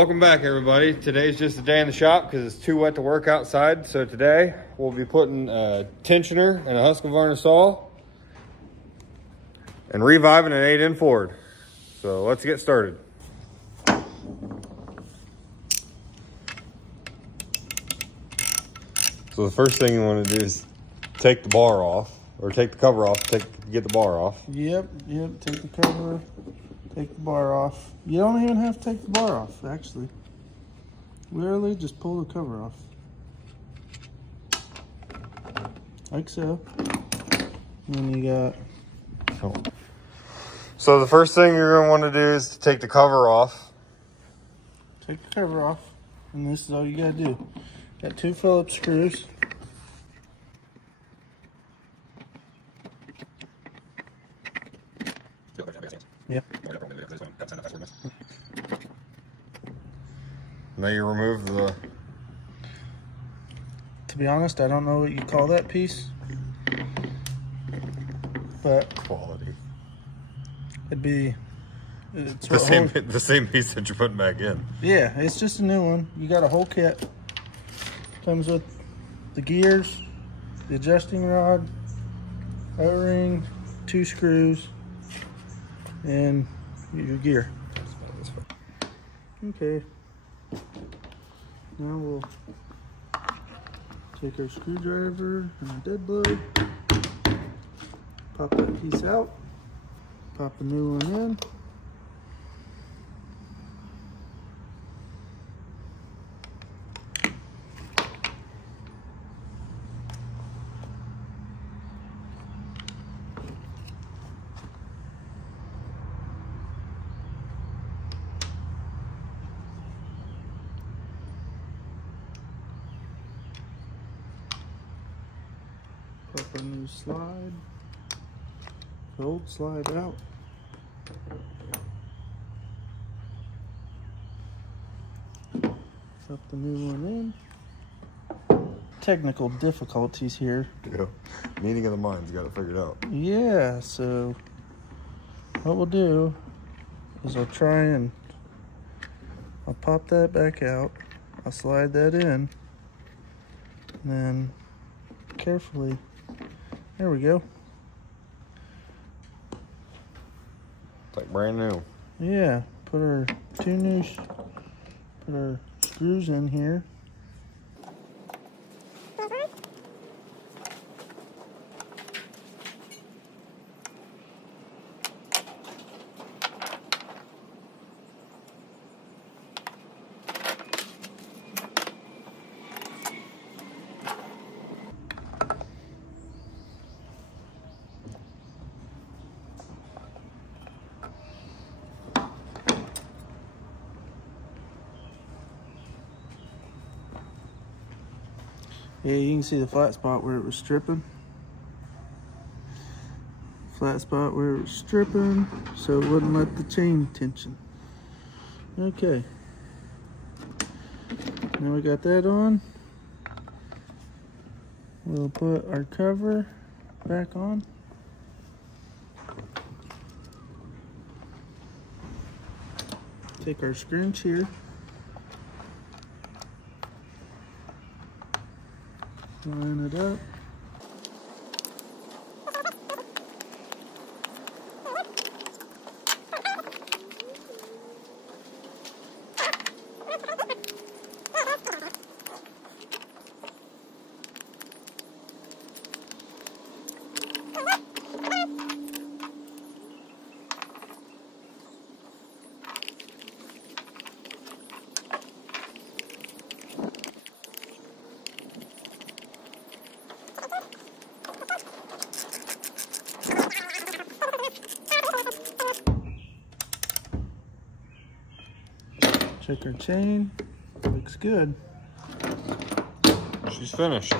Welcome back, everybody. Today's just a day in the shop because it's too wet to work outside. So today we'll be putting a tensioner and a Husqvarna saw and reviving an 8N Ford. So let's get started. So the first thing you want to do is take the bar off, or take the cover off, get the bar off. Yep, take the cover, take the bar off. You don't even have to take the bar off, actually. Literally just pull the cover off. Like so. And then you got... So the first thing you're going to want to do is to take the cover off. Take the cover off, and this is all you got to do. Got 2 Phillips screws. Yep. Now you remove the... To be honest, I don't know what you call that piece, but quality. It'd be... It's the same piece that you're putting back in. Yeah, it's just a new one. You got a whole kit. Comes with the gears, the adjusting rod, O-ring, 2 screws, and your gear. Okay. Now we'll take our screwdriver and our dead blow, pop that piece out, pop the new one in. Pop our new slide, the old slide out. Pop the new one in. Technical difficulties here. Yeah, meeting of the minds, you got it figured out. Yeah, so what we'll do is I'll pop that back out, I'll slide that in, and then carefully, there we go. It's like brand new. Yeah, put our screws in here. Yeah, you can see the flat spot where it was stripping. Flat spot where it was stripping, so it wouldn't let the chain tension. Okay. Now we got that on. We'll put our cover back on. Take our scrunch here. Line it up. Check her chain, looks good. She's finished.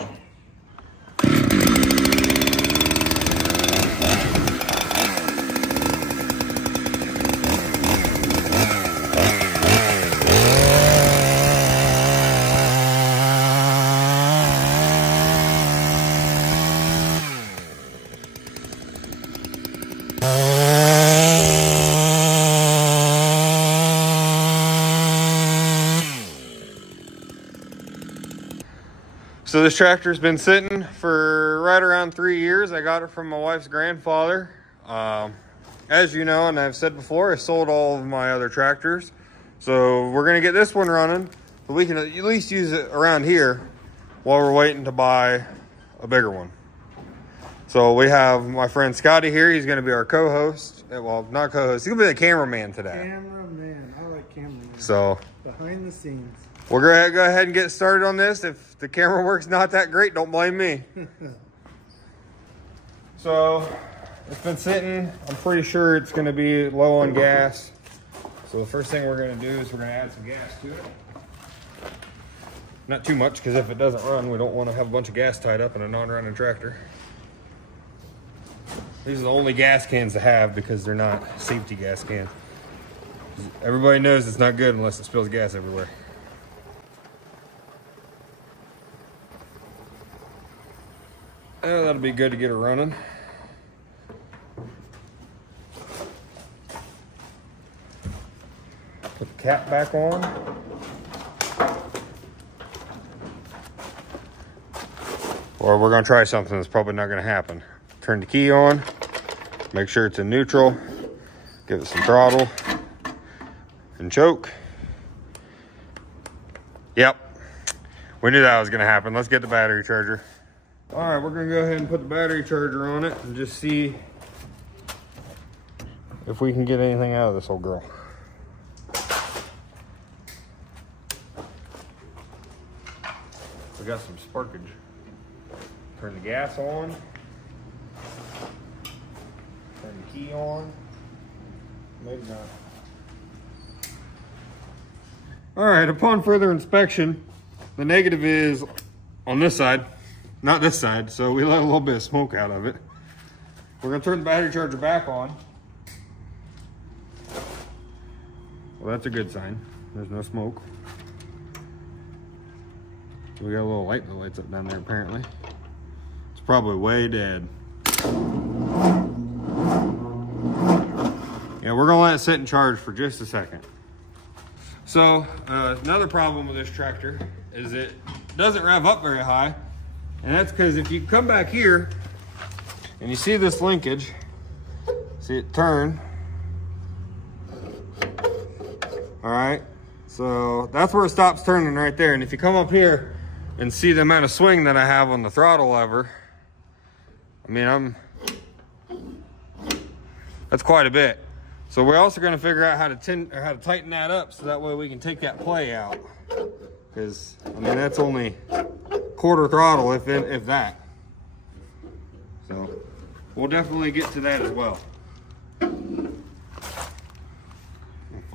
So this tractor's been sitting for right around 3 years. I got it from my wife's grandfather. As you know, and I've said before, I sold all of my other tractors. So we're gonna get this one running, but we can at least use it around here while we're waiting to buy a bigger one. So we have my friend Scotty here. He's gonna be our co-host. Well, not co-host, he's gonna be the cameraman today. Cameraman, I like cameraman. So behind the scenes. We're gonna go ahead and get started on this. If the camera work's not that great, don't blame me. So it's been sitting. I'm pretty sure it's gonna be low on gas. So the first thing we're gonna do is we're gonna add some gas to it. Not too much, because if it doesn't run, we don't want to have a bunch of gas tied up in a non-running tractor. These are the only gas cans to have because they're not safety gas cans. Everybody knows it's not good unless it spills gas everywhere. That'll be good to get it running. Put the cap back on. Or we're gonna try something that's probably not gonna happen. Turn the key on, make sure it's in neutral, give it some throttle, and choke. Yep, we knew that was gonna happen. Let's get the battery charger. All right, we're gonna go ahead and put the battery charger on it and just see if we can get anything out of this old girl. We got some sparkage. Turn the gas on. Turn the key on. Maybe not. All right, upon further inspection, the negative is on this side, not this side, so we let a little bit of smoke out of it. We're gonna turn the battery charger back on. Well, that's a good sign. There's no smoke. We got a little light that lights up down there apparently. It's probably way dead. Yeah, we're gonna let it sit and charge for just a second. So, another problem with this tractor is it doesn't rev up very high. And that's because if you come back here and you see this linkage, see it turn. All right, so that's where it stops turning right there. And if you come up here and see the amount of swing that I have on the throttle lever, I mean, that's quite a bit. So we're also going to figure out how to tighten that up so that way we can take that play out. Because I mean, that's only quarter throttle, if that. So we'll definitely get to that as well.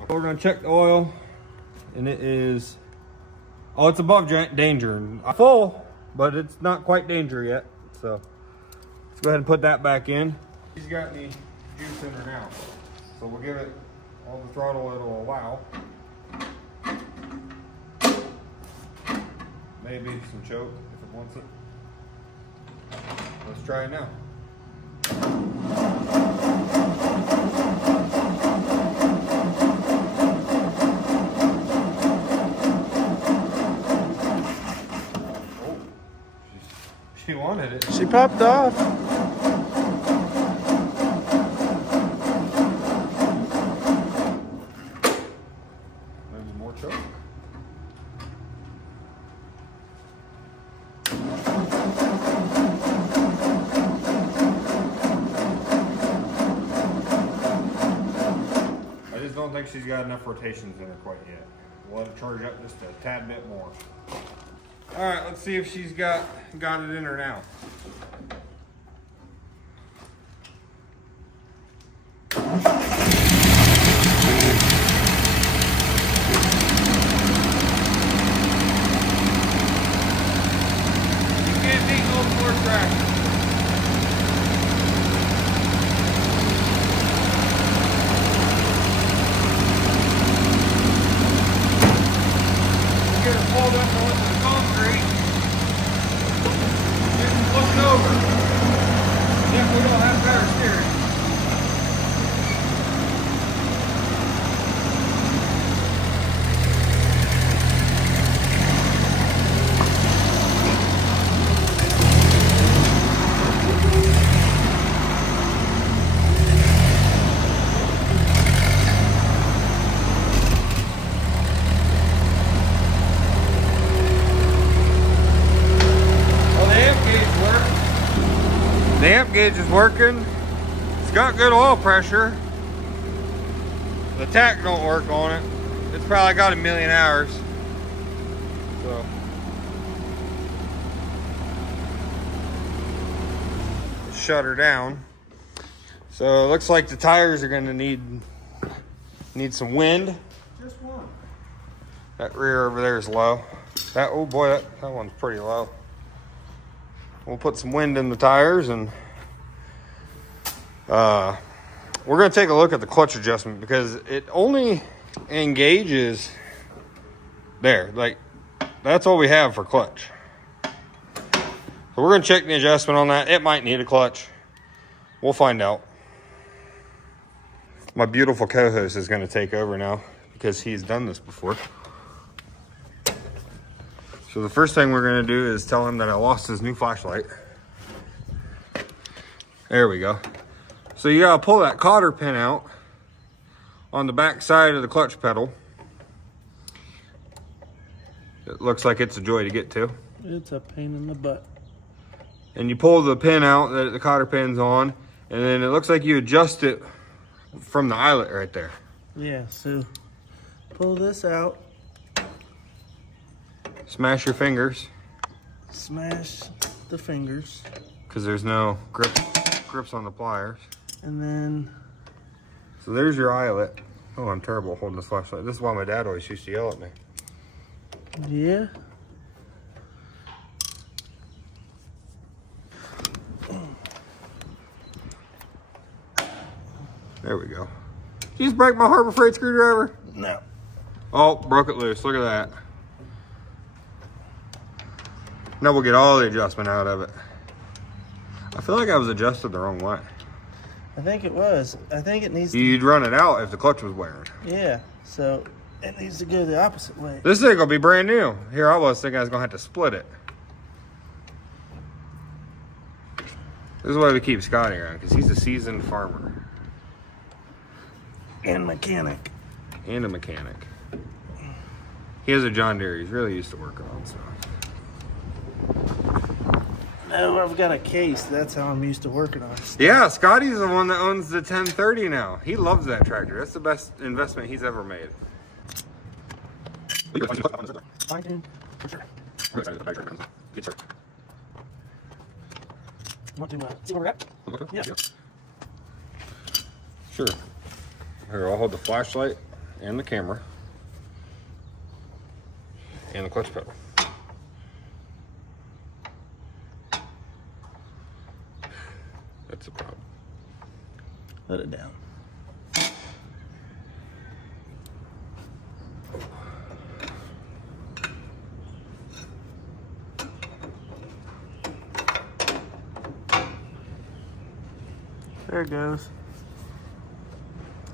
We're going to check the oil, and it is, oh, it's above danger. Full, but it's not quite danger yet. So let's go ahead and put that back in. He's got any juice in there now. So we'll give it all the throttle it'll allow. Maybe some choke if it wants it. Let's try it now. Oh, she wanted it. She popped off. Maybe more choke. I don't think she's got enough rotations in her quite yet. We'll let it charge up just a tad bit more. All right, let's see if she's got it in her now. You can't beat old Ford tractor. Get her pulled up onto the concrete. Get flipped over. If we don't have better steering. The amp gauge is working. It's got good oil pressure. The tach don't work on it. It's probably got 1,000,000 hours. So. Shut her down. So it looks like the tires are gonna need some wind. Just one. That rear over there is low. That, oh boy, that one's pretty low. We'll put some wind in the tires, and we're gonna take a look at the clutch adjustment because it only engages there. Like, that's all we have for clutch. So we're gonna check the adjustment on that. It might need a clutch. We'll find out. My beautiful co-host is gonna take over now because he's done this before. So the first thing we're gonna do is tell him that I lost his new flashlight. There we go. So you gotta pull that cotter pin out on the back side of the clutch pedal. It looks like it's a joy to get to. It's a pain in the butt. And you pull the pin out that the cotter pin's on, and then it looks like you adjust it from the eyelet right there. Yeah, so pull this out. Smash your fingers. Smash the fingers. Because there's no grips on the pliers. And then... So there's your eyelet. Oh, I'm terrible at holding this flashlight. This is why my dad always used to yell at me. Yeah. There we go. Did you just break my Harbor Freight screwdriver? No. Oh, broke it loose. Look at that. Now we'll get all the adjustment out of it. I feel like I was adjusted the wrong way. I think it was. I think it needs to... You'd run it out if the clutch was wearing. Yeah, so it needs to go the opposite way. This thing will be brand new. Here I was thinking I was going to have to split it. This is why we keep Scotty around, because he's a seasoned farmer. And mechanic. And a mechanic. He has a John Deere. He's really used to working on stuff. No, I've got a case. That's how I'm used to working on stuff. Yeah, Scotty's the one that owns the 1030 now. He loves that tractor. That's the best investment he's ever made. Fine tune, for sure. Want to see where we're at? Yeah. Sure. Here, I'll hold the flashlight and the camera and the clutch pedal. That's a problem. Let it down. There it goes.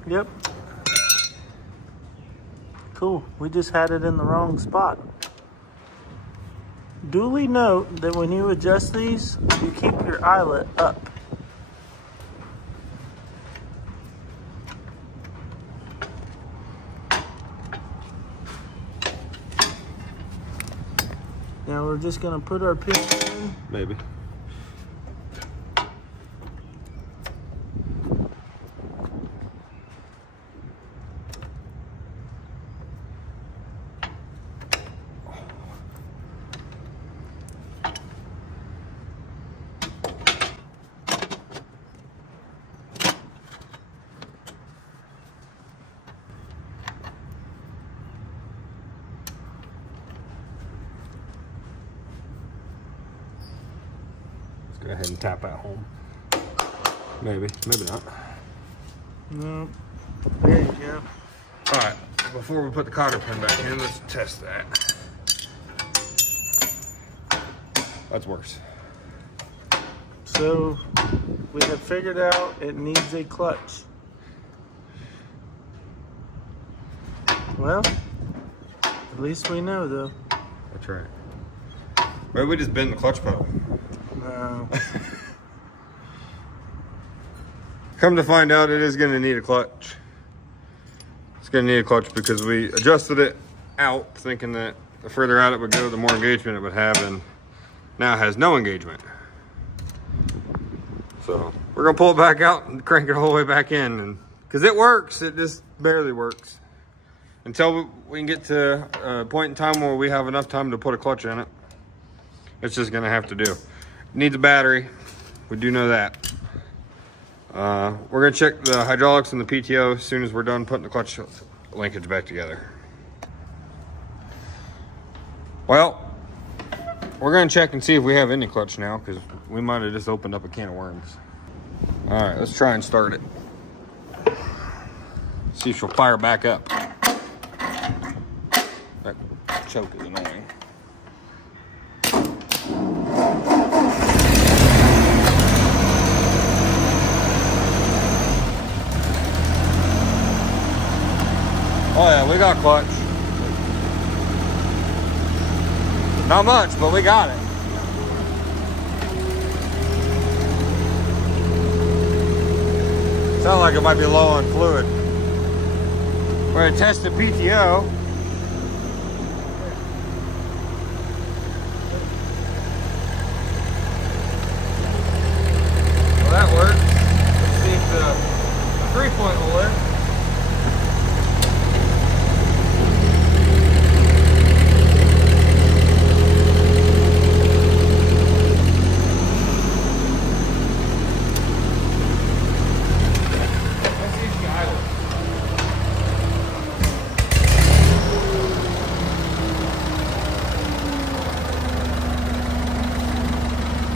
Yep. Cool. We just had it in the wrong spot. Duly note that when you adjust these, you keep your eyelet up. Now we're just gonna put our pin in. Maybe. Go ahead and tap at home. Maybe, maybe not. No. There you go. All right, before we put the cotter pin back in, let's test that. That's worse. So we have figured out it needs a clutch. Well, at least we know though. That's right. Maybe we just bend the clutch pedal. No. Come to find out, it is going to need a clutch. It's going to need a clutch because we adjusted it out thinking that the further out it would go, the more engagement it would have, and now it has no engagement. So we're gonna pull it back out and crank it all the way back in, and because it works, it just barely works. Until we can get to a point in time where we have enough time to put a clutch in it. It's just gonna have to do. It needs a battery, we do know that. We're gonna check the hydraulics and the PTO as soon as we're done putting the clutch linkage back together. Well, we're gonna check and see if we have any clutch now, because we might have just opened up a can of worms. All right, let's try and start it. See if she'll fire back up. That choke is annoying. Oh yeah, we got clutch. Not much, but we got it. Sounds like it might be low on fluid. We're gonna test the PTO. Well, that worked. Let's see if the 3-point will lift.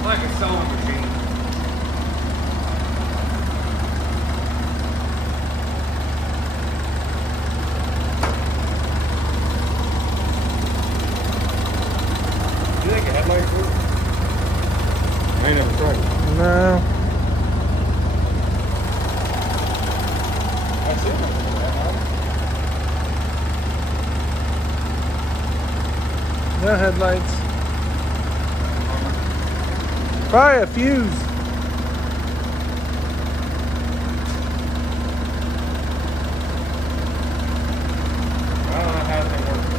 Like a sewing machine. Do you think a headlight works? I ain't never tried it. No. That's it. No headlights. Probably a fuse. I don't know how that thing works.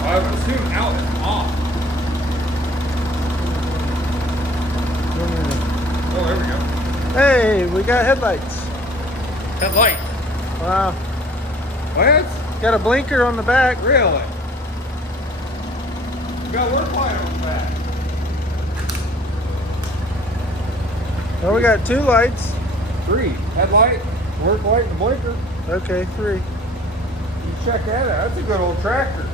I would assume out is off. Oh, there we go. Hey, we got headlights. Headlight. Wow. What? Got a blinker on the back. Really? You got one light on the back. Well, we got 2 lights. 3. Headlight, work light, and blinker. Okay, 3. You check that out. That's a good old tractor.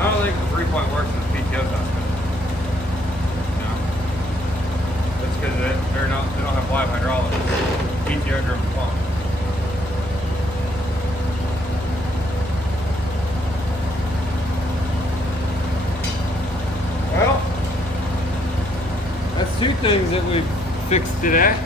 I don't think the 3-point works in the PTO testing. No. That's because they don't have live hydraulics. PTO driven pump. Well, that's 2 things that we've fixed it at.